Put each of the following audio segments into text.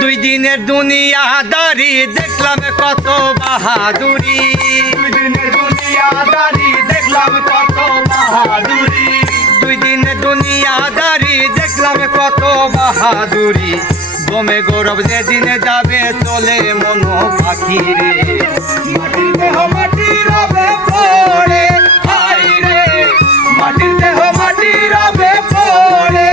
দুই দিনের দুনিয়াদারি দেখলাম কত বাহাদুরি, দুই দিনের দুনিয়াদারি দেখলাম কত বাহাদুরি, দুই দিনের দুনিয়াদারি দেখলাম কত বাহাদুরি। দমে গৌরব যেদিনে যাবে চলে মনো পাখি রে, মাটির দেহ মাটির রবে পড়ে, হায় রে মাটির দেহ মাটির রবে পড়ে।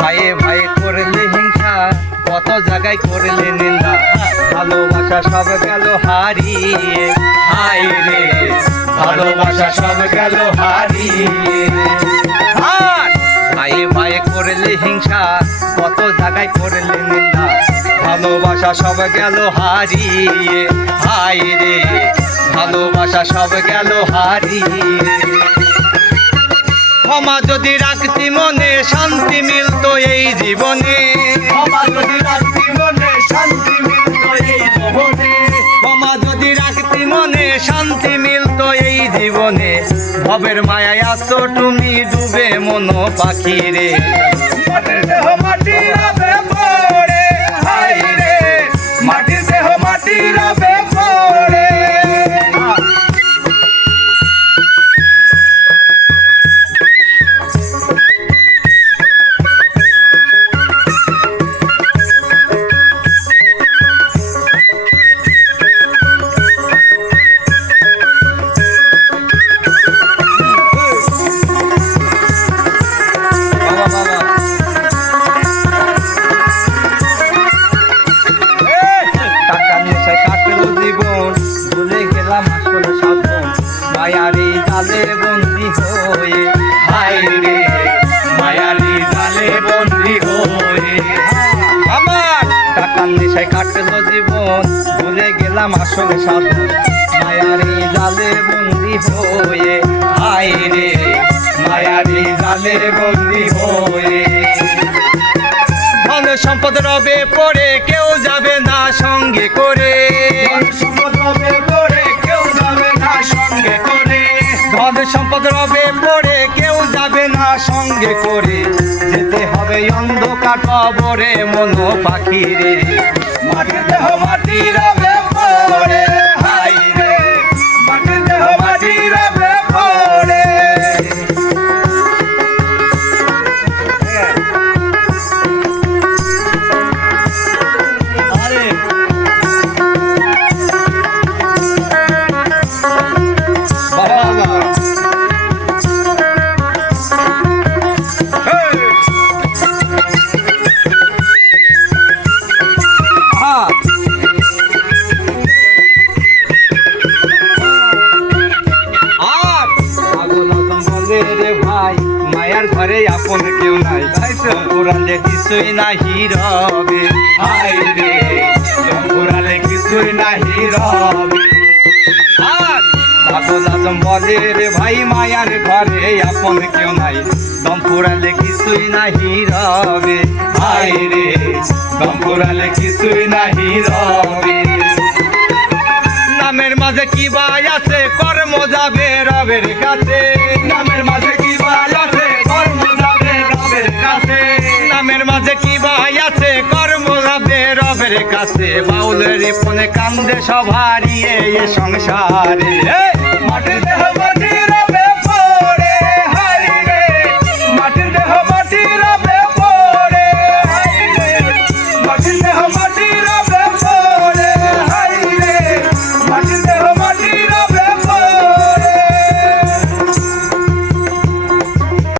ভাইয়ে ভাইয়ে করলে হিংসা, কত জায়গায় করলে নিন্দা, ভালোবাসা সব গেল হারিয়ে, হায় রে ভালোবাসা সব গেল হারিয়ে। আর ভাইয়ে ভাইয়ে করলে হিংসা, কত জায়গায় করলে নিন্দা, ভালোবাসা সব গেল হারিয়ে, হায় রে ভালোবাসা সব গেল হারিয়ে। ক্ষমা যদি রাখতি মনে শান্তি মিলতো এই জীবনে, ক্ষমা যদি রাখতি মনে শান্তি মিলতো এই জীবনে, ক্ষমা যদি রাখতি মনে শান্তি মিলতো এই জীবনে। ভবের মায়ায় আছো তুমি ডুবে মনো পাখি রে, মাটির দেহ মাটির রবে পড়ে, হায় রে মাটির দেহ মাটির রবে পড়ে। বাবা বাবা টাকা নেশায় কাটলো জীবন, ভুলে গেলাম আসল সাধন, মায়ারি জালে বন্দি হয়ে, হায় রে মায়ারি জালে বন্দী হয়ে। আমার টাকার নেশায় কাটলো জীবন, ভুলে গেলাম আসল সাধন, মায়ারি জালে বন্দি হয়ে, হায় রে মায়ারি জালে বন্দী হয়ে। ধন সম্পদ রবে পড়ে কেউ যাবে না সঙ্গে করে, ধন সম্পদ রবে পড়ে কেউ যাবে না সঙ্গে করে, ধন সম্পদ রবে পড়ে কেউ যাবে না সঙ্গে করে। যেতে হবে অন্ধকার কবরে মনো পাখি রে, মাটির দেহ মাটির রবে পড়ে, হায় রে মাটির দেহ মাটির রবে পড়ে। আরে বাবা বাবা হ্যাঁ আর পাগল বলে রে ভাই মায়ার ঘরে আপন কেউ নাই, পুরালে কিছুই নাহি রবে, হায় রে ঘোরালে কিছুই নাহি রবে। আর পাগল বলে রে ভাই মায়ার ঘরে আপন কেউ নাই, দম পুরালে কিছুই নাহি রবে, হায় রে দম ঘোরালে কিছুই নাহি রবে। নামের মাঝে কি বাই আছে কর্ম যাবে রবের কাছে, নামের মাঝে কি বাই আছে কর্ম যাবে রবের কাছে, নামের মাঝে কি বাই আছে কর্ম যাবে রবের কাছে। বাউলের ফোনে কান্দে সব হারিয়ে এ সংসারে।